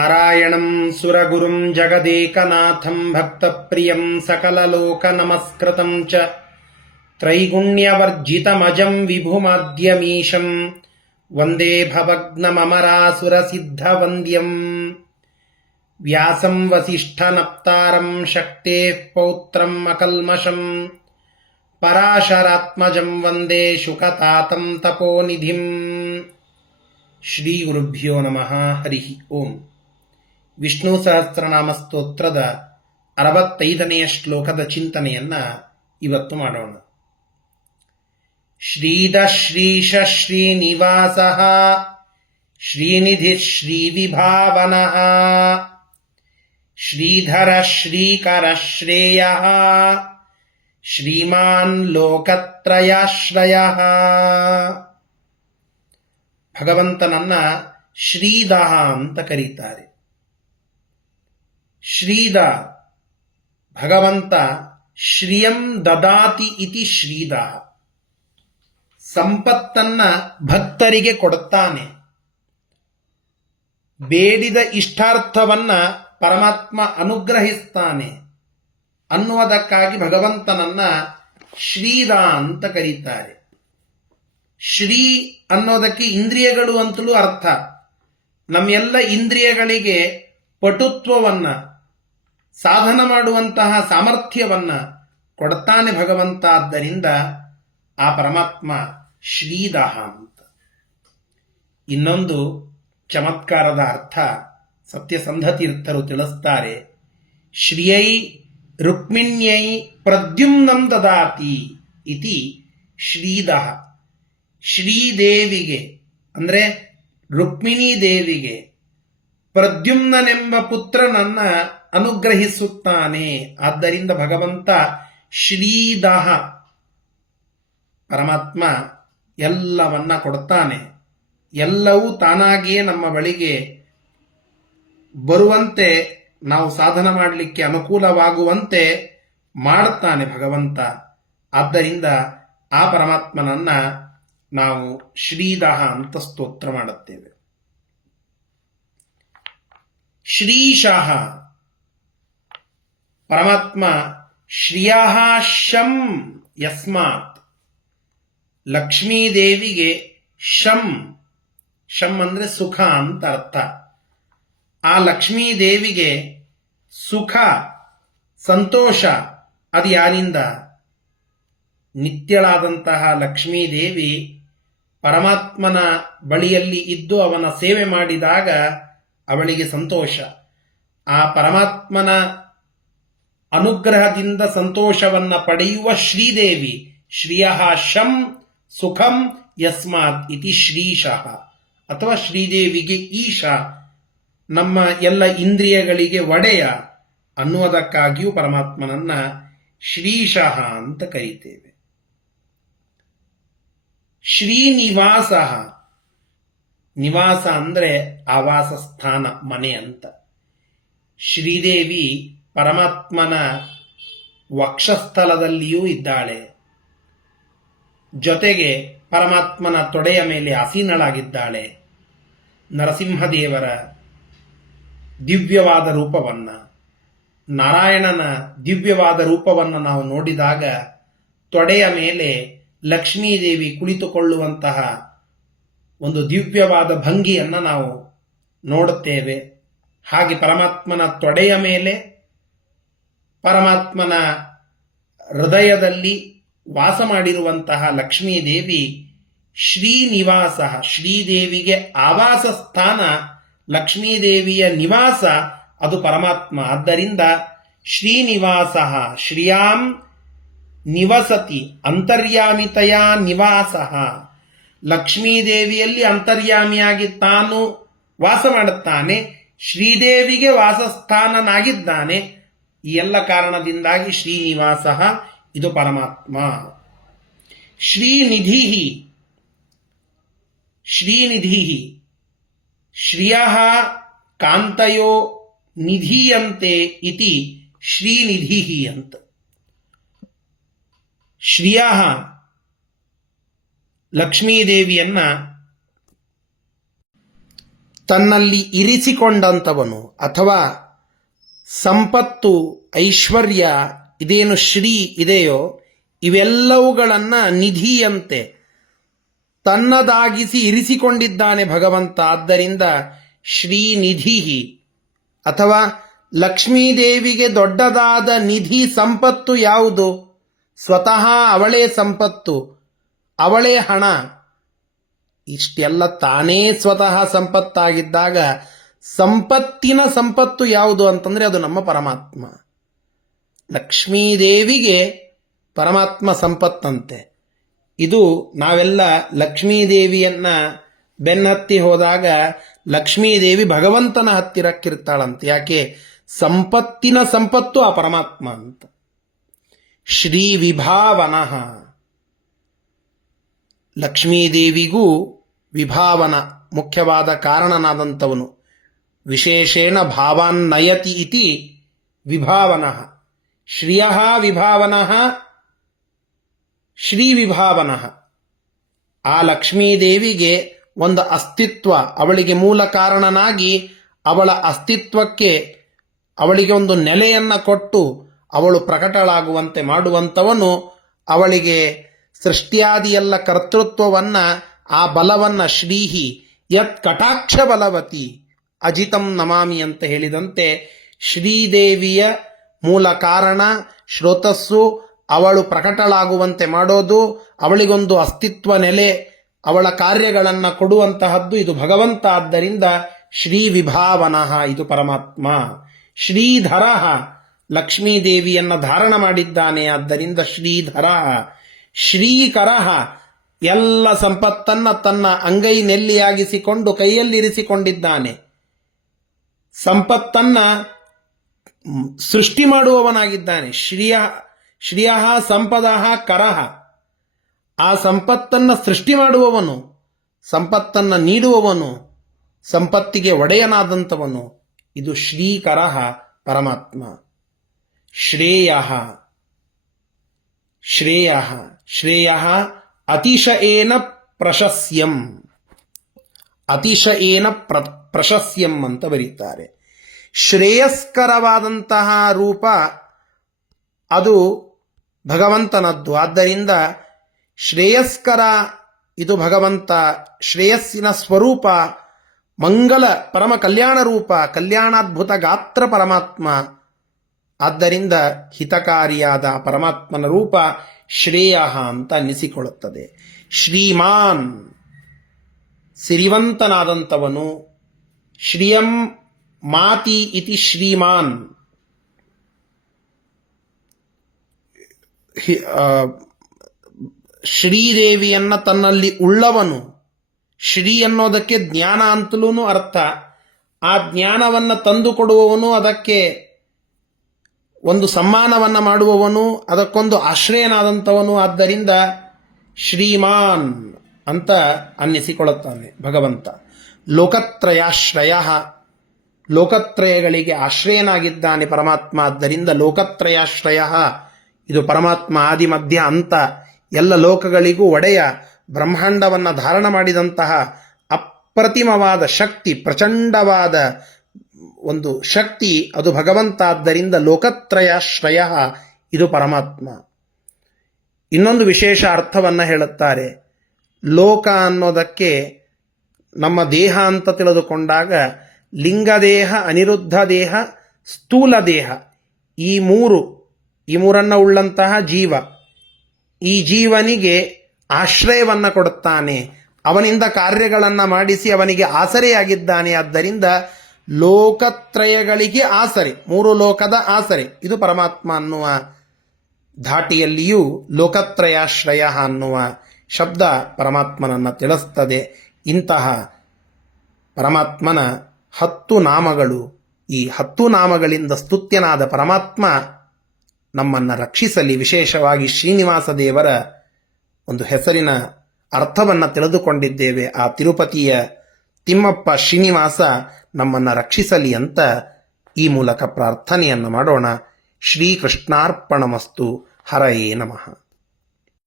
ನಾರಾಯಣಂ ಸುರಗುರುಂ ಜಗದೇಕನಾಥಂ ಭಕ್ತಪ್ರಿಯಂ ಸಕಲಲೋಕನಮಸ್ಕೃತಂ ಚ ತ್ರೈಗುಣ್ಯವರ್ಜಿತಮಜಂ ವಿಭುಮಾದ್ಯಮೀಶಂ ವಂದೇ ಭವಗ್ನಮರಾಸುರಸಿದ್ಧವಂದ್ಯಂ ವ್ಯಾಸಂ ವಸಿಷ್ಠನಪ್ತಾರಂ ಶಕ್ತೇಃ ಪೌತ್ರಂ ಅಕಲ್ಮಷಂ ಪರಾಶರಾತ್ಮಜಂ ವಂದೇ ಶುಕತಾತಂ ತಪೋನಿಧಿಂ. ಶ್ರೀ ಗುರುಭ್ಯೋ ನಮಃ. ಹರಿ ಓಂ. ವಿಷ್ಣು ಸಹಸ್ರನಾಮ ಸ್ತೋತ್ರದ 65ನೆಯ ಶ್ಲೋಕದ ಚಿಂತನೆಯನ್ನ ಇವತ್ತು ಮಾಡೋಣ. ಶ್ರೀದ ಶ್ರೀಶ ಶ್ರೀನಿವಾಸ ಶ್ರೀನಿಧಿ ಶ್ರೀವಿಭಾವನ ಶ್ರೀಧರ ಶ್ರೀಕರ ಶ್ರೇಯ ಶ್ರೀಮಾನ್ ಲೋಕತ್ರಯಾಶ್ರಯ. ಭಗವಂತನನ್ನ ಶ್ರೀದ ಅಂತ ಕರೀತಾರೆ. ಶ್ರೀದ ಭಗವಂತ ಶ್ರಿಯಂ ದದಾತಿ ಇತಿ ಶ್ರೀದ, ಸಂಪತ್ತನ್ನ ಭಕ್ತರಿಗೆ ಕೊಡುತ್ತಾನೆ. ಬೇಡಿದ ಇಷ್ಟಾರ್ಥವನ್ನ ಪರಮಾತ್ಮ ಅನುಗ್ರಹಿಸ್ತಾನೆ ಅನ್ನುವುದಕ್ಕಾಗಿ ಭಗವಂತನನ್ನ ಶ್ರೀದ ಅಂತ ಕರೀತಾರೆ. ಶ್ರೀ ಅನ್ನೋದಕ್ಕೆ ಇಂದ್ರಿಯಗಳು ಅಂತಲೂ ಅರ್ಥ. ನಮ್ಮೆಲ್ಲ ಇಂದ್ರಿಯಗಳಿಗೆ ಪಟುತ್ವವನ್ನ, ಸಾಧನ ಮಾಡುವಂತಹ ಸಾಮರ್ಥ್ಯವನ್ನ ಕೊಡ್ತಾನೆ ಭಗವಂತ. ಆದ್ದರಿಂದ ಆ ಪರಮಾತ್ಮ ಶ್ರೀದಹ ಅಂತ. ಇನ್ನೊಂದು ಚಮತ್ಕಾರದ ಅರ್ಥ ಸತ್ಯಸಂಧ ತೀರ್ಥರು ತಿಳಿಸ್ತಾರೆ. ಶ್ರಿಯೈ ರುಕ್ಮಿಣ್ಯೈ ಪ್ರದ್ಯುಮ್ನಂ ದದಾತಿ ಇತಿ ಶ್ರೀದಹ. ಶ್ರೀದೇವಿಗೆ ಅಂದರೆ ರುಕ್ಮಿಣೀ ದೇವಿಗೆ ಪ್ರದ್ಯುಮ್ನನೆಂಬ ಪುತ್ರನನ್ನ ಅನುಗ್ರಹಿಸುತ್ತಾನೆ. ಆದ್ದರಿಂದ ಭಗವಂತ ಶ್ರೀದಹ. ಪರಮಾತ್ಮ ಎಲ್ಲವನ್ನ ಕೊಡ್ತಾನೆ. ಎಲ್ಲವೂ ತಾನಾಗಿಯೇ ನಮ್ಮ ಬಳಿಗೆ ಬರುವಂತೆ, ನಾವು ಸಾಧನ ಮಾಡಲಿಕ್ಕೆ ಅನುಕೂಲವಾಗುವಂತೆ ಮಾಡುತ್ತಾನೆ ಭಗವಂತ. ಆದ್ದರಿಂದ ಆ ಪರಮಾತ್ಮನನ್ನ ನಾವು ಶ್ರೀದಹ ಅಂತ ಸ್ತೋತ್ರ ಮಾಡುತ್ತೇವೆ. ಶ್ರೀಶಃ ಪರಮಾತ್ಮ ಶ್ರಿಯಃ ಶಂ ಯಸ್ಮಾತ್. ಲಕ್ಷ್ಮೀದೇವಿಗೆ ಶಂ, ಶಂ ಅಂದ್ರೆ ಸುಖ ಅಂತ ಅರ್ಥ. ಆ ಲಕ್ಷ್ಮೀದೇವಿಗೆ ಸುಖ, ಸಂತೋಷ ಅದು ಯಾರಿಂದ? ನಿತ್ಯಳಾದಂತಹ ಲಕ್ಷ್ಮೀದೇವಿ ಪರಮಾತ್ಮನ ಬಳಿಯಲ್ಲಿ ಇದ್ದು ಅವನ ಸೇವೆ ಮಾಡಿದಾಗ ಅವಳಿಗೆ ಸಂತೋಷ. ಆ ಪರಮಾತ್ಮನ ಅನುಗ್ರಹದಿಂದ ಸಂತೋಷವನ್ನ ಪಡೆಯುವ ಶ್ರೀದೇವಿ. ಶ್ರಿಯಃ ಶಂ ಸುಖಂ ಯಸ್ಮಾತ್ ಇತಿ ಶ್ರೀಶಃ. ಅಥವಾ ಶ್ರೀದೇವಿಗೆ ಈಶ, ನಮ್ಮ ಎಲ್ಲ ಇಂದ್ರಿಯಗಳಿಗೆ ಒಡೆಯ ಅನ್ನುವುದಕ್ಕಾಗಿಯೂ ಪರಮಾತ್ಮನನ್ನ ಶ್ರೀಶಃ ಅಂತ ಕರೀತೇವೆ. ಶ್ರೀನಿವಾಸ, ನಿವಾಸ ಅಂದ್ರೆ ಆವಾಸ ಸ್ಥಾನ, ಮನೆ ಅಂತ. ಶ್ರೀದೇವಿ ಪರಮಾತ್ಮನ ವಕ್ಷಸ್ಥಲದಲ್ಲಿಯೂ ಇದ್ದಾಳೆ. ಜೊತೆಗೆ ಪರಮಾತ್ಮನ ತೊಡೆಯ ಮೇಲೆ ಆಸೀನಳಾಗಿದ್ದಾಳೆ. ನರಸಿಂಹದೇವರ ದಿವ್ಯವಾದ ರೂಪವನ್ನ, ನಾರಾಯಣನ ದಿವ್ಯವಾದ ರೂಪವನ್ನು ನಾವು ನೋಡಿದಾಗ ತೊಡೆಯ ಮೇಲೆ ಲಕ್ಷ್ಮೀದೇವಿ ಕುಳಿತುಕೊಳ್ಳುವಂತಹ ಒಂದು ದಿವ್ಯವಾದ ಭಂಗಿಯನ್ನು ನಾವು ನೋಡುತ್ತೇವೆ. ಹಾಗೆ ಪರಮಾತ್ಮನ ತೊಡೆಯ ಮೇಲೆ, ಪರಮಾತ್ಮನ ಹೃದಯದಲ್ಲಿ ವಾಸ ಮಾಡಿರುವಂತಹ ಲಕ್ಷ್ಮೀದೇವಿ ಶ್ರೀನಿವಾಸ. ಶ್ರೀದೇವಿಗೆ ಆವಾಸ ಸ್ಥಾನ, ಲಕ್ಷ್ಮೀದೇವಿಯ ನಿವಾಸ ಅದು ಪರಮಾತ್ಮ. ಆದ್ದರಿಂದ ಶ್ರೀನಿವಾಸ ಶ್ರಿಯಾಂ ನಿವಸತಿ ಅಂತರ್ಯಾಮಿತಯ ನಿವಾಸ. ಲಕ್ಷ್ಮೀದೇವಿಯಲ್ಲಿ ಅಂತರ್ಯಾಮಿಯಾಗಿ ತಾನು ವಾಸ ಮಾಡುತ್ತಾನೆ, ಶ್ರೀದೇವಿಗೆ ವಾಸಸ್ಥಾನನಾಗಿದ್ದಾನೆ. ಈ ಎಲ್ಲ ಕಾರಣದಿಂದಾಗಿ ಶ್ರೀನಿವಾಸ ಇದು ಪರಮಾತ್ಮ. ಶ್ರೀನಿಧಿ, ಶ್ರೀನಿಧಿ ಶ್ರಿಯಃ ಕಾಂತಯೋ ನಿಧೀಯಂತೆ ಇತಿ ಶ್ರೀನಿಧಿ ಅಂತ. ಶ್ರಿಯಃ ಲಕ್ಷ್ಮೀದೇವಿಯನ್ನ ತನ್ನಲ್ಲಿ ಇರಿಸಿಕೊಂಡಂಥವನು ಅಥವಾ ಸಂಪತ್ತು ಐಶ್ವರ್ಯ ಇದೇನು ಶ್ರೀ ಇದೆಯೋ ಇವೆಲ್ಲವುಗಳನ್ನು ನಿಧಿಯಂತೆ ತನ್ನದಾಗಿಸಿ ಇರಿಸಿಕೊಂಡಿದ್ದಾನೆ ಭಗವಂತ. ಆದ್ದರಿಂದ ಶ್ರೀನಿಧಿ ಅಥವಾ ಲಕ್ಷ್ಮೀದೇವಿಗೆ ದೊಡ್ಡದಾದ ನಿಧಿ ಸಂಪತ್ತು ಯಾವುದು? ಸ್ವತಃ ಅವಳೇ ಸಂಪತ್ತು, ಅವಳೇ ಹಣ. ಇಷ್ಟೆಲ್ಲ ತಾನೇ ಸ್ವತಃ ಸಂಪತ್ತಾಗಿದ್ದಾಗ ಸಂಪತ್ತಿನ ಸಂಪತ್ತು ಯಾವುದು ಅಂತಂದರೆ ಅದು ನಮ್ಮ ಪರಮಾತ್ಮ. ಲಕ್ಷ್ಮೀದೇವಿಗೆ ಪರಮಾತ್ಮ ಸಂಪತ್ತಂತೆ. ಇದು ನಾವೆಲ್ಲ ಲಕ್ಷ್ಮೀದೇವಿಯನ್ನ ಬೆನ್ನತ್ತಿ ಹೋದಾಗ ಲಕ್ಷ್ಮೀದೇವಿ ಭಗವಂತನ ಹತ್ತಿರಕ್ಕಿರ್ತಾಳಂತೆ. ಯಾಕೆ? ಸಂಪತ್ತಿನ ಸಂಪತ್ತು ಆ ಪರಮಾತ್ಮ ಅಂತ. ಶ್ರೀ ವಿಭಾವನಃ, ಲಕ್ಷ್ಮೀದೇವಿಗೂ ವಿಭಾವನ ಮುಖ್ಯವಾದ ಕಾರಣನಾದಂಥವನು. ವಿಶೇಷೇಣ ಭಾವಾನ್ನಯತಿ ಇತಿ ವಿಭಾವನಃ. ಶ್ರಿಯಃ ವಿಭಾವನಃ ಶ್ರೀ ವಿಭಾವನಃ. ಆ ಲಕ್ಷ್ಮೀದೇವಿಗೆ ಒಂದು ಅಸ್ತಿತ್ವ, ಅವಳಿಗೆ ಮೂಲ ಕಾರಣನಾಗಿ ಅವಳ ಅಸ್ತಿತ್ವಕ್ಕೆ ಅವಳಿಗೆ ಒಂದು ನೆಲೆಯನ್ನು ಕೊಟ್ಟು ಅವಳು ಪ್ರಕಟಳಾಗುವಂತೆ ಮಾಡುವಂಥವನು. ಅವಳಿಗೆ ಸೃಷ್ಟಿಯಾದಿಯೆಲ್ಲ ಕರ್ತೃತ್ವವನ್ನು, ಆ ಬಲವನ್ನು ಶ್ರೀಹಿ ಯತ್ ಕಟಾಕ್ಷ ಬಲವತಿ ಅಜಿತಂ ನಮಾಮಿ ಅಂತ ಹೇಳಿದಂತೆ ಶ್ರೀದೇವಿಯ ಮೂಲ ಕಾರಣ ಶ್ರೋತಸ್ಸು, ಅವಳು ಪ್ರಕಟಳಾಗುವಂತೆ ಮಾಡೋದು, ಅವಳಿಗೊಂದು ಅಸ್ತಿತ್ವ ನೆಲೆ, ಅವಳ ಕಾರ್ಯಗಳನ್ನು ಕೊಡುವಂತಹದ್ದು ಇದು ಭಗವಂತ. ಆದ್ದರಿಂದ ಶ್ರೀ ವಿಭಾವನಃ ಇದು ಪರಮಾತ್ಮ. ಶ್ರೀಧರ, ಲಕ್ಷ್ಮೀದೇವಿಯನ್ನು ಧಾರಣ ಮಾಡಿದ್ದಾನೆ, ಆದ್ದರಿಂದ ಶ್ರೀಧರ. ಶ್ರೀಕರ, ಎಲ್ಲ ಸಂಪತ್ತನ್ನ ತನ್ನ ಅಂಗೈ ನೆಲ್ಲಿಯಾಗಿಸಿಕೊಂಡು ಕೈಯಲ್ಲಿರಿಸಿಕೊಂಡಿದ್ದಾನೆ. ಸಂಪತ್ತನ್ನ ಸೃಷ್ಟಿ ಮಾಡುವವನಾಗಿದ್ದಾನೆ. ಶ್ರಿಯ ಸಂಪದಃ ಕರಃ, ಆ ಸಂಪತ್ತನ್ನು ಸೃಷ್ಟಿ ಮಾಡುವವನು, ಸಂಪತ್ತನ್ನು ನೀಡುವವನು, ಸಂಪತ್ತಿಗೆ ಒಡೆಯನಾದಂಥವನು. ಇದು ಶ್ರೀಕರಃ ಪರಮಾತ್ಮ. ಶ್ರೇಯಃ, ಶ್ರೇಯಃ ಅತಿಶಯೇನ ಪ್ರಶಸ್ಯಂ, ಅತಿಶಯೇನ ಪ್ರಶಸ್ಯಂ ಅಂತ ಬರೀತಾರೆ. ಶ್ರೇಯಸ್ಕರವಾದಂತಹ ರೂಪ ಅದು ಭಗವಂತನದ್ದು. ಆದ್ದರಿಂದ ಶ್ರೇಯಸ್ಕರ ಇದು ಭಗವಂತ. ಶ್ರೇಯಸ್ಸಿನ ಸ್ವರೂಪ ಮಂಗಲ ಪರಮ ಕಲ್ಯಾಣ ರೂಪ, ಕಲ್ಯಾಣಾದ್ಭುತ ಗಾತ್ರ ಪರಮಾತ್ಮ. ಆದ್ದರಿಂದ ಹಿತಕಾರಿಯಾದ ಪರಮಾತ್ಮನ ರೂಪ ಶ್ರೇಯ ಅಂತ ಅನ್ನಿಸಿಕೊಳ್ಳುತ್ತದೆ. ಶ್ರೀಮಾನ್, ಸಿರಿವಂತನಾದಂಥವನು. ಶ್ರಿಯಂ ಮಾತಿ ಇತಿ ಶ್ರೀಮಾನ್. ಶ್ರೀದೇವಿಯನ್ನ ತನ್ನಲ್ಲಿ ಉಳ್ಳವನು. ಶ್ರೀ ಅನ್ನೋದಕ್ಕೆ ಜ್ಞಾನ ಅಂತಲೂ ಅರ್ಥ. ಆ ಜ್ಞಾನವನ್ನು ತಂದುಕೊಡುವವನು, ಅದಕ್ಕೆ ಒಂದು ಸಮ್ಮಾನವನ್ನು ಮಾಡುವವನು, ಅದಕ್ಕೊಂದು ಆಶ್ರಯನಾದಂಥವನು. ಆದ್ದರಿಂದ ಶ್ರೀಮಾನ್ ಅಂತ ಅನ್ನಿಸಿಕೊಳ್ಳುತ್ತಾನೆ ಭಗವಂತ. ಲೋಕತ್ರಯಾಶ್ರಯ, ಲೋಕತ್ರಯಗಳಿಗೆ ಆಶ್ರಯನಾಗಿದ್ದಾನೆ ಪರಮಾತ್ಮ. ಆದ್ದರಿಂದ ಲೋಕತ್ರಯಾಶ್ರಯ ಇದು ಪರಮಾತ್ಮ. ಆದಿ ಮಧ್ಯ ಅಂತ ಎಲ್ಲ ಲೋಕಗಳಿಗೂ ಒಡೆಯ, ಬ್ರಹ್ಮಾಂಡವನ್ನು ಧಾರಣ ಮಾಡಿದಂತಹ ಅಪ್ರತಿಮವಾದ ಶಕ್ತಿ, ಪ್ರಚಂಡವಾದ ಒಂದು ಶಕ್ತಿ ಅದು ಭಗವಂತ. ಆದ್ದರಿಂದ ಲೋಕತ್ರಯಾಶ್ರಯ ಇದು ಪರಮಾತ್ಮ. ಇನ್ನೊಂದು ವಿಶೇಷ ಅರ್ಥವನ್ನು ಹೇಳುತ್ತಾರೆ. ಲೋಕ ಅನ್ನೋದಕ್ಕೆ ನಮ್ಮ ದೇಹ ಅಂತ ತಿಳಿದುಕೊಂಡಾಗ ಲಿಂಗದೇಹ, ಅನಿರುದ್ಧ ದೇಹ, ಸ್ಥೂಲ ದೇಹ, ಈ ಮೂರನ್ನು ಉಳ್ಳಂತಹ ಜೀವ. ಈ ಜೀವನಿಗೆ ಆಶ್ರಯವನ್ನು ಕೊಡುತ್ತಾನೆ, ಅವನಿಂದ ಕಾರ್ಯಗಳನ್ನು ಮಾಡಿಸಿ ಅವನಿಗೆ ಆಸರೆಯಾಗಿದ್ದಾನೆ. ಆದ್ದರಿಂದ ಲೋಕತ್ರಯಗಳಿಗೆ ಆಸರೆ, ಮೂರು ಲೋಕದ ಆಸರೆ ಇದು ಪರಮಾತ್ಮ ಅನ್ನುವ ಧಾಟಿಯಲ್ಲಿಯೂ ಲೋಕತ್ರಯಾಶ್ರಯ ಅನ್ನುವ ಶಬ್ದ ಪರಮಾತ್ಮನನ್ನು ತಿಳಿಸ್ತದೆ. ಇಂತಹ ಪರಮಾತ್ಮನ 10 ನಾಮಗಳು, ಈ 10 ನಾಮಗಳಿಂದ ಸ್ತುತ್ಯನಾದ ಪರಮಾತ್ಮ ನಮ್ಮನ್ನು ರಕ್ಷಿಸಲಿ. ವಿಶೇಷವಾಗಿ ಶ್ರೀನಿವಾಸ ದೇವರ ಒಂದು ಹೆಸರಿನ ಅರ್ಥವನ್ನು ತಿಳಿದುಕೊಂಡಿದ್ದೇವೆ. ಆ ತಿರುಪತಿಯ ತಿಮ್ಮಪ್ಪ ಶ್ರೀನಿವಾಸ ನಮ್ಮನ್ನು ರಕ್ಷಿಸಲಿ ಅಂತ ಈ ಮೂಲಕ ಪ್ರಾರ್ಥನೆಯನ್ನು ಮಾಡೋಣ. ಶ್ರೀಕೃಷ್ಣಾರ್ಪಣಮಸ್ತು. ಹರಯೇ ನಮಃ.